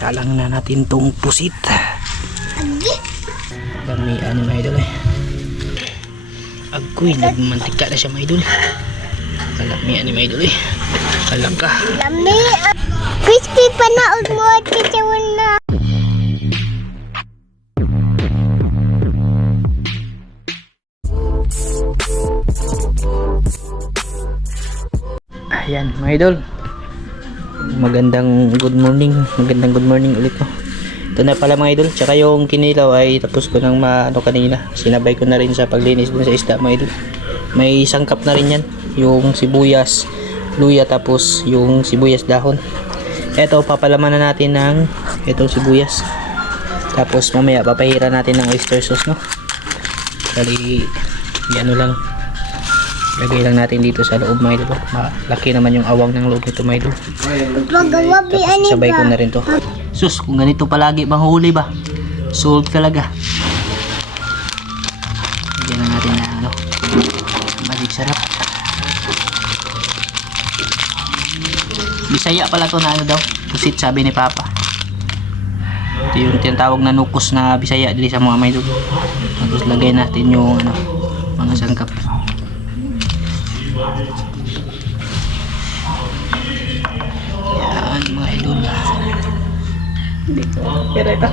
Salang na natin tong pusit. Lamian ni mga idol eh. Agoy, nagmantika na siya mga idol. Kalamian ni mga idol eh. Kalangka. Lami. Crispy pa na mo at kacawan na. Ayan mga idol. Magandang good morning ulit po. Ito na pala mga idol, tsaka yung kinilaw ay tapos ko nang kanina. Sinabay ko na rin sa paglinis dun sa isda mga idol. May sangkap na rin yan, yung sibuyas, luya, tapos yung sibuyas dahon. Eto, papalaman na natin ng itong sibuyas. Tapos mamaya papahira natin ng oyster sauce, no? Kali, ano lang, lagay lang natin dito sa loob mga idol. Malaki naman yung awang ng loob nito mga idol. Tapos sabay ko na rin to. Sus, kung ganito palagi mahuli ba? Sold talaga. Lagyan na natin na ano, balik sarap. Bisaya pala to na ano daw, pusit sabi ni Papa. Ito yung tinatawag na nukos na Bisaya dili sa mga may idol. Tapos lagay natin yung ano, mga sangkap. Yan mga idol. Dito, pero ito.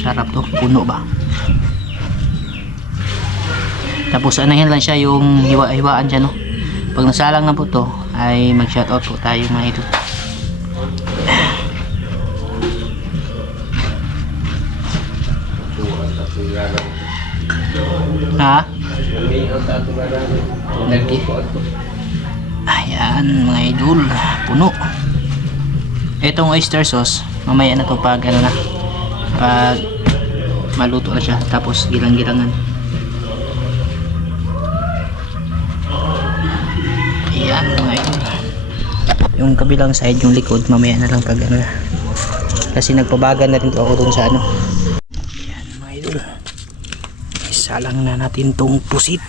Sarap to, puno ba? Tapos anahin lang siya yung hiwa-hiwaan siya, no? Pag nasalang na po to, ay mag-shoutout po tayo mga idol. Ha? Lagi. Ayan mga idol, puno. Itong oyster sauce, mamaya na to pag ano na, pag maluto na siya, tapos gilang-gilangan. Ayan mga idol. Yung kabilang side, yung likod, mamaya na lang pag ano na, kasi nagpabagan na rin to ako dun sa ano. Ayan mga idol, isalang na natin tong pusit.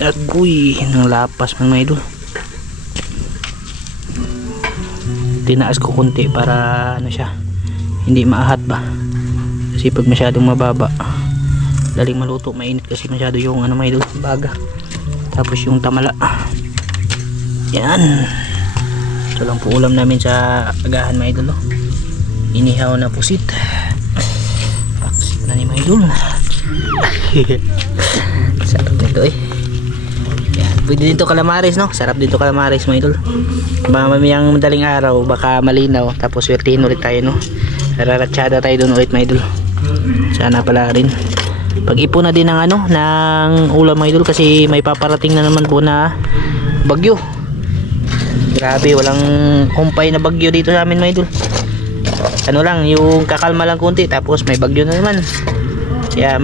Agoy, ng lapas man mga idol. Tinaas ko konti para ano siya, hindi maahat ba, kasi pag masyadong mababa daling maluto, mainit kasi masyado yung ano mga idol, baga. Tapos yung tamala. Yan, ito lang po ulam namin sa agahan mga idol, no? Inihaw na pusit. Paksit na ni mga idol. Sarap nito eh. Yan, pwede dito calamares, no? Sarap dito calamares mga idol. Mamayang madaling araw, baka malinaw, tapos wertihin ulit tayo, no? Raratsada tayo doon ulit mga idol. Sana pala rin pag-ipon na din ng ano, ng ulam mga idol, kasi may paparating na naman po na bagyo. Grabe, walang humpay na bagyo dito sa amin mga idol. Ano lang, yung kakalma lang konti, tapos may bagyo na naman. Kaya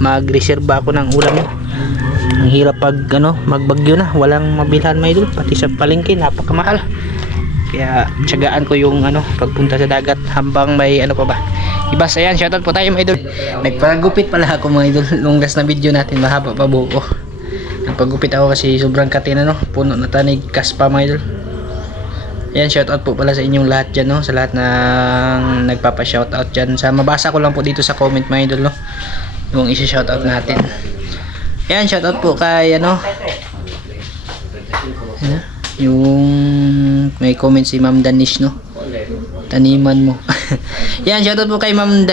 mag-reserva ako ng ulam, no? Ang hirap pag ano, magbagyo na, walang mabilhan mga idol, pati sa palengke napakamahal. Kaya tiyagaan ko yung ano, pagpunta sa dagat habang may ano pa ba. Ibas, ayan, shoutout po tayo mga idol. Nagpagupit pala ako mga idol. Nung last na video natin, mahaba pa buko. Nagpagupit ako kasi sobrang katin, ano, puno na tanig kaspa mga idol. Ayan, shoutout po pala sa inyong lahat dyan, no? Sa lahat ng nagpapa-shoutout dyan. Sa mabasa ko lang po dito sa comment mga idol, no? Yung isa-shoutout natin. Ayan, shoutout po kay ano, yung may comment si Ma'am Danish, no? Taniman mo. Yan, shoutout po kay Ma'am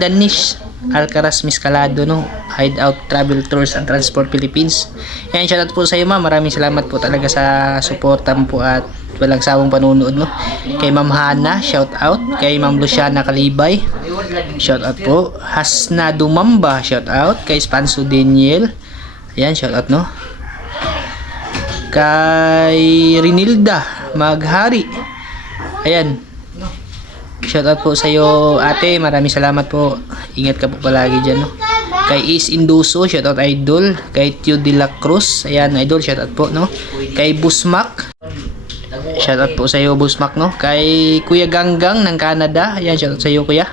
Danish Alcaraz Miscalado, no? Hideout Travel Tours and Transport Philippines. Yan, shoutout po sa iyo ma'am. Maraming salamat po talaga sa suporta mo po at walang sawang panunood, no? Kay Ma'am Hana, shoutout. Kay Ma'am Luciana Kalibay, shoutout po. Hasna Dumamba, shoutout. Kay Spanso Daniel, ayan, shoutout, no? Kay Rinilda Maghari, ayan, shoutout po sa iyo ate, maraming salamat po. Ingat ka po palagi dyan, no? Kay Is Induso, shoutout idol. Kay Tio de la Cruz, ayan idol, shoutout po, no? Kay Busmak, shoutout po sa iyo Busmak, no? Kay Kuya Ganggang ng Canada, ayan, shoutout sa iyo kuya.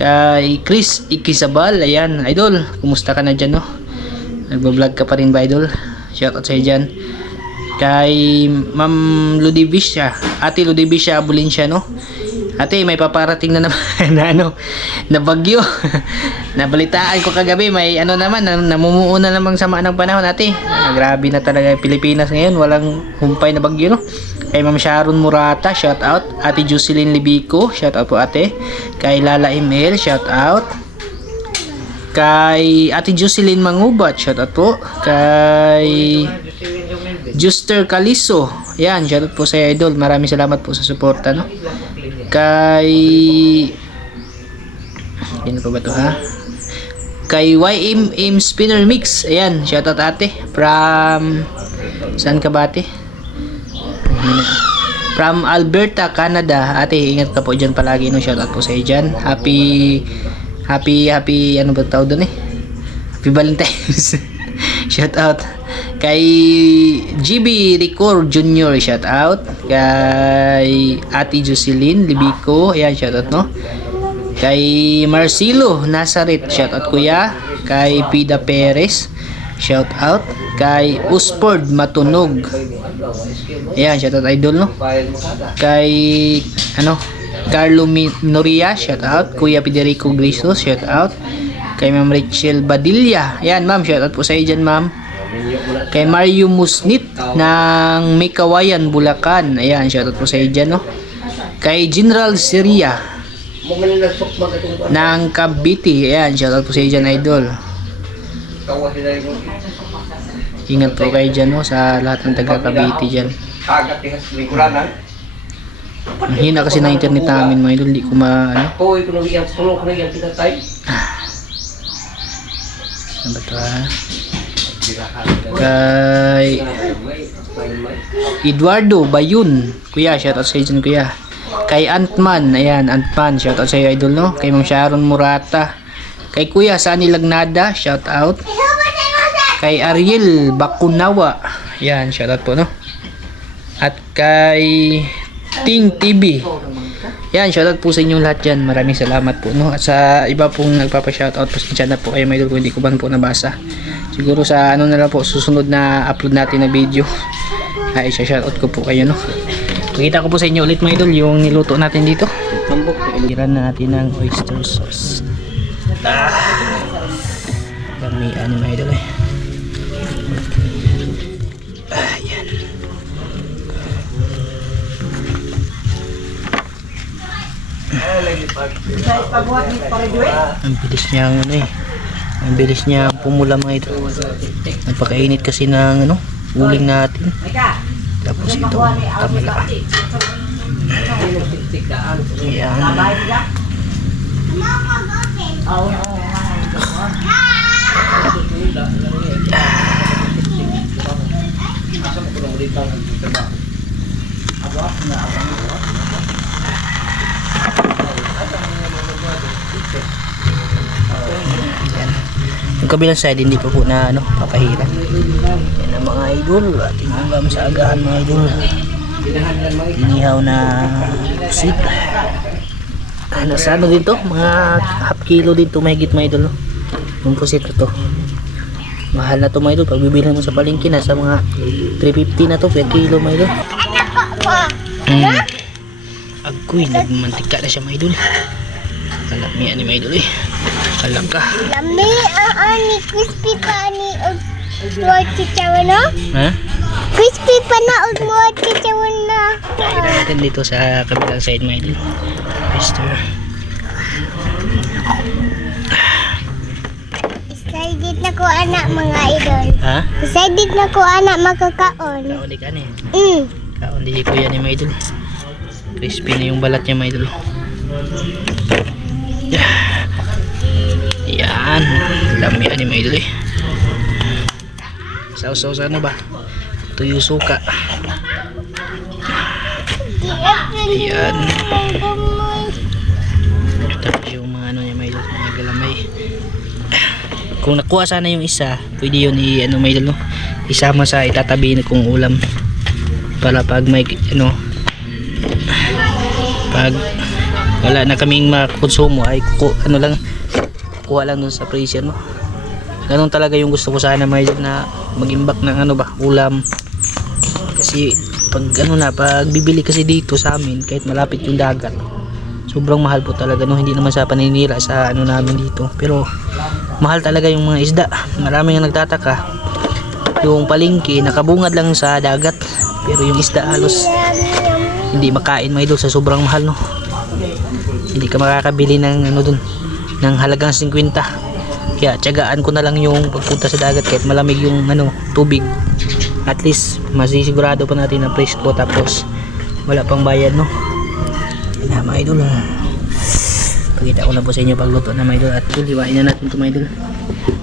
Kay Chris Ikisabal, ayan idol, kumusta ka na dyan, no? Nagbablog ka pa rin ba, idol? Shoutout sa'yo dyan. Kay Ma'am Ludivisha, Ate Ludivisha Abulinsya, no? Ate, may paparating na naman na na bagyo. Nabalitaan ko kagabi, may naman, namumuuna namang sama ng panahon, ate. Grabe na talaga yung Pilipinas ngayon, walang humpay na bagyo, no? Kay Ma'am Sharon Murata, shout out. Ate Jocelyn Libico, shout out po, ate. Kay Lala Emel, shout out. Kay Ate Jocelyn Mangubat, shout out po. Kay Juster Caliso, yan, shout out po sa idol. Maraming salamat po sa suporta, no? Kay ano pa ba to, ha? Kay YMM Spinner Mix, ayan, shout out ate. From saan ka ba, ate? From Alberta, Canada. Ate, ingat ka po dyan palagi, no? Shout out po sa iyo dyan. Happy ano ba tawag doon, eh? Happy Valentine's. Shout out kay GB Record Junior, shout out. Kay Ate Jocelyn Libico, ayan, shout out, no? Kay Marcelo Nazaret, shout out kuya. Kay Pida Perez, shout out. Kay Uspord Matunog, ayan, shout out idol, no? Kay Carlo Noria, shout out. Kuya Federico Grisos, shout out. Kay Ma'am Rachel Badilla, ayan ma'am, shout out po sa iyo dyan, ma'am. Kay Mario Musnit ng Mikawayan, Bulacan, ayan, shout out po sa iyo dyan, no? Kay General Syria ng Cavite, ayan, shout out po sa iyo dyan, idol. Ingat po kayo dyan, no, sa lahat ng taga Cavite dyan. Mahina kasi na internet namin, mga idol, hindi ko ano ba ito, ha? Kay Eduardo Bayun, kuya, shoutout sa iyo dyan, kuya. Kay Antman, ayan, Antman, shoutout sa iyo, idol, no? Kay Ma'am Sharon Murata. Kay kuya Sani Lagnada, shoutout. Kay Ariel Bakunawa, ayan, shoutout po, no? At kay Ting TV, yan, shoutout po sa inyong lahat dyan. Maraming salamat po, no? At sa iba pong nagpapa-shoutout, pasensya na po kayo, mga idol, kung hindi ko ba po nabasa. Siguro sa na lang po, susunod na upload natin na video, ay shoutout ko po kayo, no? Pakita ko po sa inyo ulit, mga idol, yung niluto natin dito. Iran na natin ng oyster sauce. Damihan, mga idol, eh. Ayan. Ang bilis niya, ang bilis niya pumula, mga ito. Napakainit kasi ng uling natin. Tapos ito, tamala. Ayan. Yung kabilang side hindi pa po na papahiran. Yan ang mga idol, ating ulam sa agahan, mga idol. Inihaw na pusit. Nasa dito, mga half kilo dito, mahigit, mga idol, no? Yung pusit na to, mahal na to, mga idol. Pag bibilhan mo sa palengke, nasa mga 350 na to per kilo, mga idol. Agoy, nagmantika na siya, mga idol. Kalamihan ni, mga idol, eh. Alam ka. Lami, ni crispy pa ni Udward Kichawan, no? Ha? Crispy pa na Udward Kichawan na. Kailan natin dito sa kabilang side, mga idol. Mister. Excited na ko anak, mga idol. Ha? Excited na ko anak makakaon. Kaon di ka ni. Kaon di ko yan, mga idol. Crispy na yung balat niya, mga idol. Yan, dami ani, mga idol, eh. Sausaw sa ano ba? Tuyo suka. Yan. Tapos yung mga niya, mga idol, mga galamay. Kung nakuha sana yung isa, pwede yun mga idol, no? Isama sa itatabi na kong ulam. Para pag may pag wala na kaming makonsumo ay kuha lang dun sa freezer, no? ganun talaga yung gusto ko sana may na mag-imbak ng ano ba, ulam. Kasi pag pag bibili kasi dito sa amin kahit malapit yung dagat, sobrang mahal po talaga, no? Hindi naman sa paninira sa ano namin dito, pero mahal talaga yung mga isda. Maraming ang nagtataka, yung palengke nakabungad lang sa dagat, pero yung isda halos hindi makain mga idol sa sobrang mahal, no? Hindi ka makakabili ng ano dun ng halagang 50. Kaya tiyagaan ko na lang yung pagpunta sa dagat kahit malamig yung ano tubig, at least masisigurado pa natin na presko tapos wala pang bayad, no? Yan mga idol, pakita ko na po sa inyo pagluto na mga idol. At idol, hiwain na natin ito mga idol.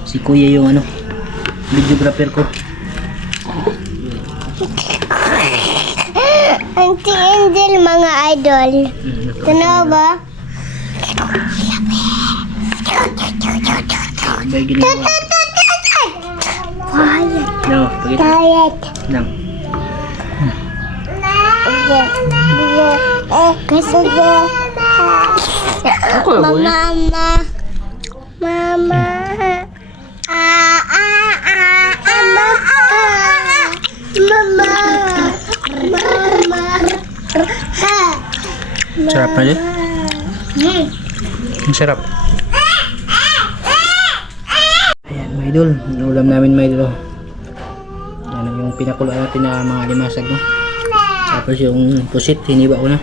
Si kuya yung ano videographer ko. Auntie Angel, mga idol. Tanaw ba? Bay ginawa. Quiet. No, pakita. Quiet. Nang. Kasi Mama. Mama. Mama. Mama. Sarap na din. Ang sarap. Ayan mga idol, yung ulam namin mga idol. Yan yung pinakuloan natin na mga limasag, no? Tapos yung pusit, hiniba ko na.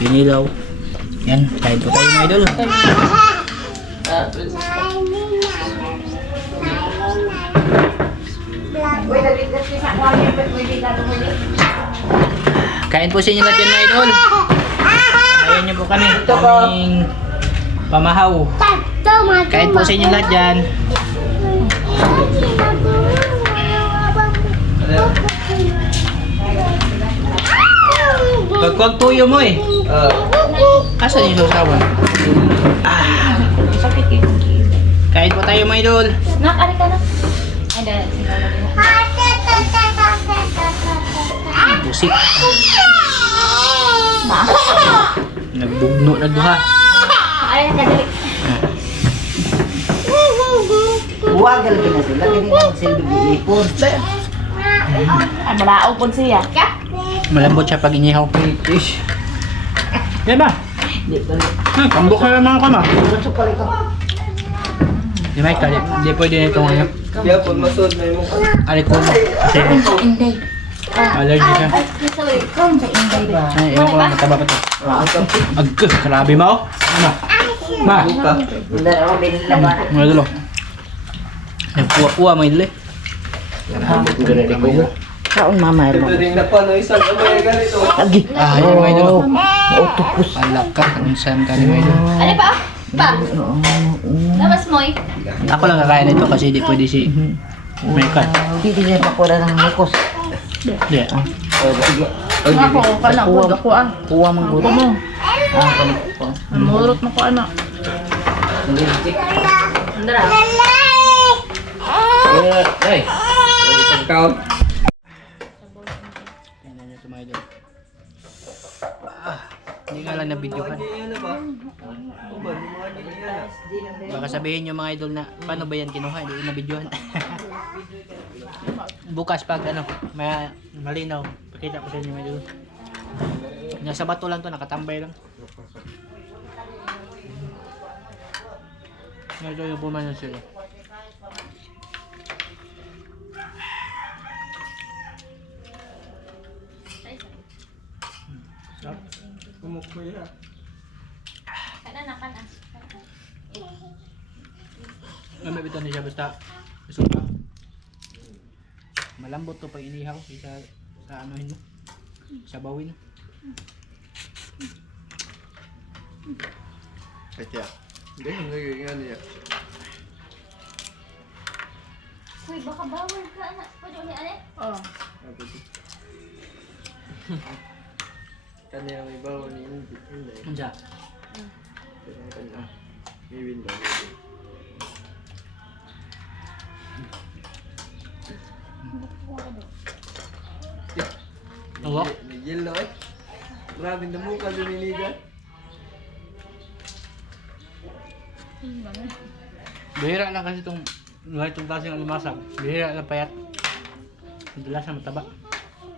Pinilaw. Yan, kain po tayo mga idol. Kain po sa inyo lahat yan mga idol. Ayan nyo po kami. Kaming pamahaw. Kain po sa inyo lahat yan. Pagkwag tuyo mo eh. Asan yung sausawan? Kain po tayo mga idol. Nak, ari ka na. Ay, dahil sinalagay na. Busit. Nagbugno na duha. Ay, kadali. Huwag lagi na sila, hindi na silbi ipon. Ay, malaog po siya. Malambot siya pag inihaw. Ish. Yan ba? Kambok ka naman ka ma. Di ba ikaw? Di pwede na ito ngayon. Alikon. Kasi Inday. allergy siya. Sorry, kung sa inday ba? Ay, ewan ko lang, mataba pa ito. Agka, karabi ma oh. Ano? Ma. Hindi ako binilaban. Mga dulo. Nagkuha-kuha mga idol eh. Kaon mama mo. Lagi. Ah, yan mga idol. Octopus. Alak ka, kung saan ka ni mga idol. Ano pa? Pa? Labas mo eh. Ako lang kakain ito kasi di pwede si Mekan. Hindi niya pakura ng mukos. Di. Ako, kana ko, ako ah. Kuha mong gusto mo. Murot mo ko anak. Andra. Hey! Tingnan nyo ito mga idol. Hindi nga lang na-videohan. Baka sabihin nyo mga idol na paano ba yan kinuha, hindi na-videohan. Bukas pag ano, malinaw, pakita ko sa inyo mga idol. Nasa bato lang to, nakatambay lang. Ito yung pumanan sila. Kana na kana. May bito na siya basta suka. Malambot to pag inihaw sa anuhin mo. Sa bawin. Kaya, ganyan nagiging niya. Uy, baka bawal ka anak. Pwede ulit ane? Oo. Kanya may bawal ni hindi. Unsa? Kanya, may window. Oo. May yellow eh. Maraming namuka doon ni Nida. Bihira lang kasi itong Kahit itong klaseng alimasag, bihira na payat. Madalas na mataba.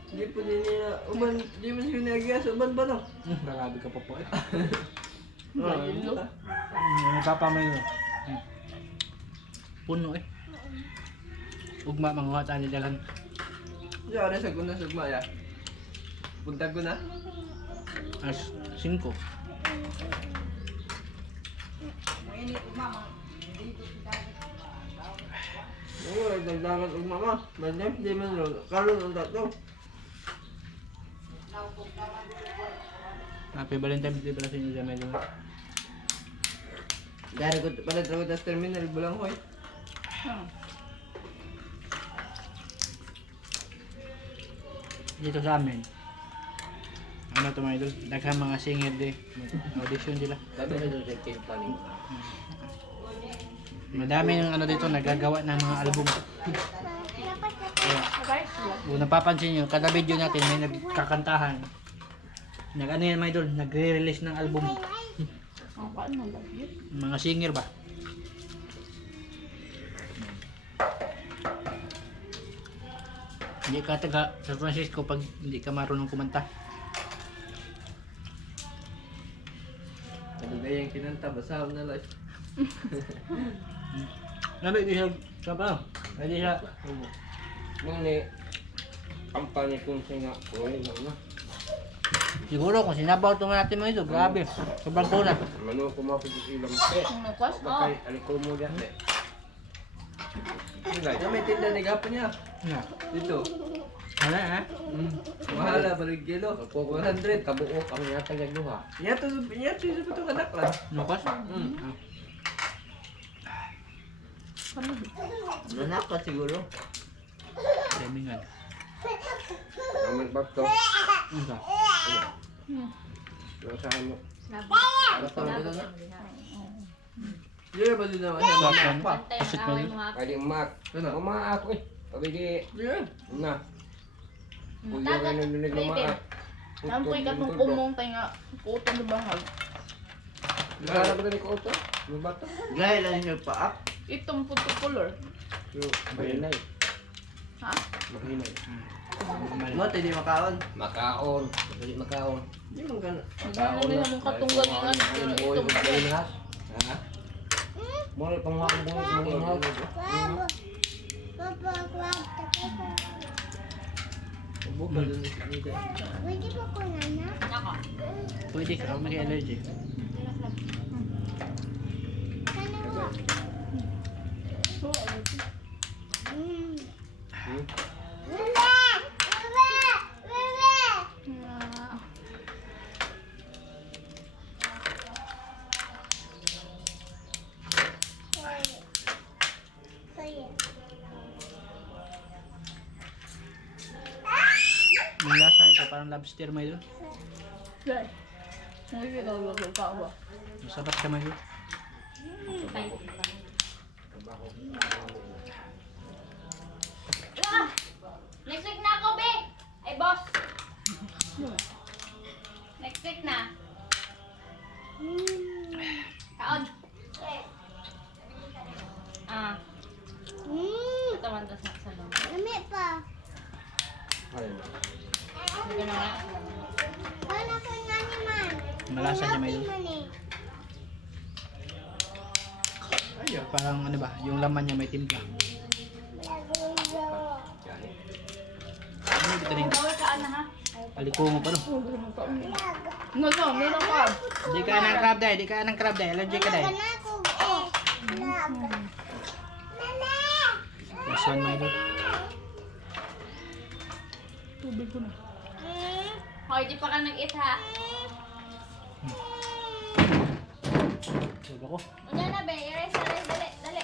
Hindi po nila, uman, di mo siya nagiyas, uman ba no? Grabe ka pa po eh. Oo. Nagpapamay mo. Puno eh. Ugma, mga kata ni dalan. Diyan, sa guna, sugma ya. Punta ko na. As 5. Oo, nagdagan og mama. Madem, di man ro. Karon ang tato. Happy Valentine's Day pala sa inyo, Jamel. Dari ko pala trago tas terminal bulang hoy. Dito sa amin. Ano to mga idol? Daghang mga singer di. Audition sila. Sabi na doon sa team planning. Madami yung ano dito nagagawa ng mga album. Kaya, kung napapansin nyo, kada video natin may nagkakantahan. Nag-ano yan mga idol, nagre-release ng album. Mga singer ba? Hindi ka taga San Francisco pag hindi ka marunong kumanta. Ano ba yung kinanta basaw na lang. Nabi, di siya, siya Hindi siya, Mga ni kampanya kung siya nga. Uy, na. siguro kung sinabaw ito natin mga ito, grabe. Sobrang kunat. Mano ko mapagod ilang. Ang kwas? Oh. Aliko mo yan. May tinda ni gapon niya. Nga. Dito. Ano ha? Mahala, balig kilo. 100. Kabuok ang yata nagduha. Yato sa ito kanak lang. Nukas? Nanak ka siguro. Demingan. Naman bak to. Ano Nasahan mo. Basta mo dito na. Di ba din naman siya mamak pa? Antay ang away mga Pwede umak. Ano? Umaak eh. Pwede Di. na. Kuya Tagat. ka nang nilig umaak. Tampoy ka itong kumong tayo nga kutong na bahag. Gala ba ni ko to? Ano ba to? Gaya lang yung paak. Itong puto color. Mahinay. Ha? Mahinay. Mo tayo di makaon. Makaon. Pwede makaon. Di man ka. Magkano nila mong katunggal ng ano. Itong puto. Ha? Mo rin pangwakong buhay mo nga. Papa, Buka dun sa nita. pwede ba ko nana? Naka. Pwede ka, may allergy. Sana mo. Bebe! Yung lasa nito, parang lobster may doon. Guys. Hindi ka lang pa ba? Masarap ka may doon. Next week na ako, be! Ay, boss! Next week na. Kaon. Ah, katawan tas na sa loob. Lami pa. Sige na nga. Wala ko nani man. Malasa niya may doon. Ayaw. Parang ano ba, yung laman niya may timpla. Ano dito rin? Bawal ka, ana, ha? Aliko mo pa no? No, meron ka. Di ka ng crab dahil, di ka ng crab dahil. Allergy ka dahil. Kana ko This one may doon. Tubig ko na. Hoy, di pa ka nag-eat, ha? Tulog ako. Ano na, be? Erase, dali, dali.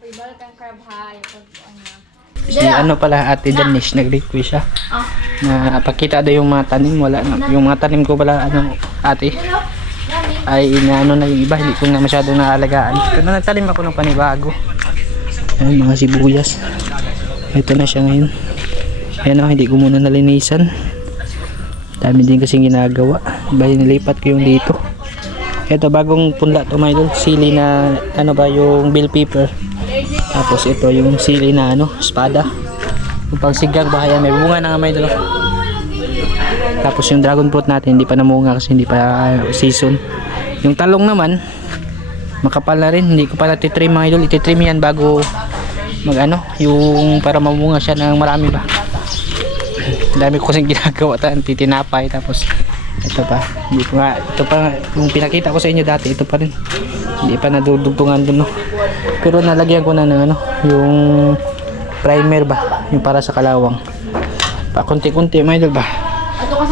Okay, balik ang crab, ha? Yung pag, ano. Si ano pala, Ate Danish, nag-request siya. Na pakita daw yung mga tanim, wala na. Yung mga tanim ko pala, ano, ate, ay inaano na yung iba, hindi ko na masyado naalagaan. Pero nagtanim ako ng panibago. Ayan, mga sibuyas. Ito na siya ngayon. Ayan o, hindi ko muna nalinisan. Dami din kasing ginagawa. Bali nilipat ko yung dito. Ito bagong punla to mga idol, sili na ano ba yung bell pepper. Tapos ito yung sili na ano, espada. Yung pagsigag ba yan, may bunga na nga mga idol. Tapos yung dragon fruit natin hindi pa namunga kasi hindi pa season. Yung talong naman makapal na rin, hindi ko pa natitrim mga idol. Ititrim yan bago mag ano, yung para mamunga siya ng marami ba. Dami ko kasing ginagawa tayo, titinapay. Tapos ito pa, hindi ko nga, ito pa yung pinakita ko sa inyo dati, ito pa rin hindi pa nadudugtungan dun, no? Pero nalagyan ko na ng ano, yung primer ba, yung para sa kalawang pa konti-konti mga idol ba.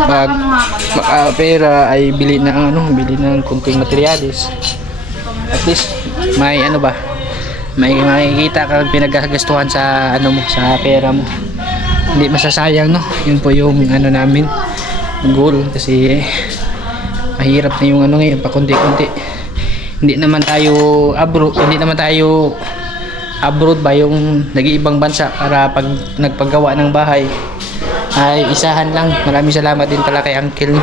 Pag pera ay bili na ano, bili ng kunting materialis, at least may ano ba, may makikita ka pinagagastuhan sa ano mo, sa pera mo, hindi masasayang, no? Yun po yung ano namin goal, kasi mahirap na yung ano ngayon, pa konti-konti. Hindi naman tayo abroad ba, yung nag-iibang bansa para pag nagpagawa ng bahay ay isahan lang. Maraming salamat din pala kay Uncle.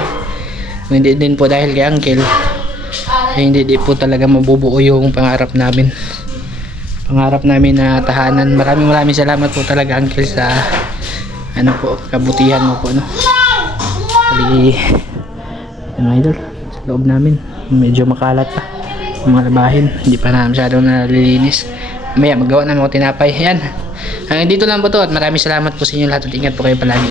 Kung hindi din po dahil kay Uncle ay hindi din po talaga mabubuo yung pangarap namin na tahanan. Maraming salamat po talaga Uncle sa ano po, kabutihan mo po, no? Bali, ano idol, sa loob namin medyo makalat pa yung mga labahin, hindi pa na masyadong nalilinis. Mamaya magawa namin ako tinapay. Yan, hanggang dito lang po to at maraming salamat po sa inyo lahat at ingat po kayo palagi.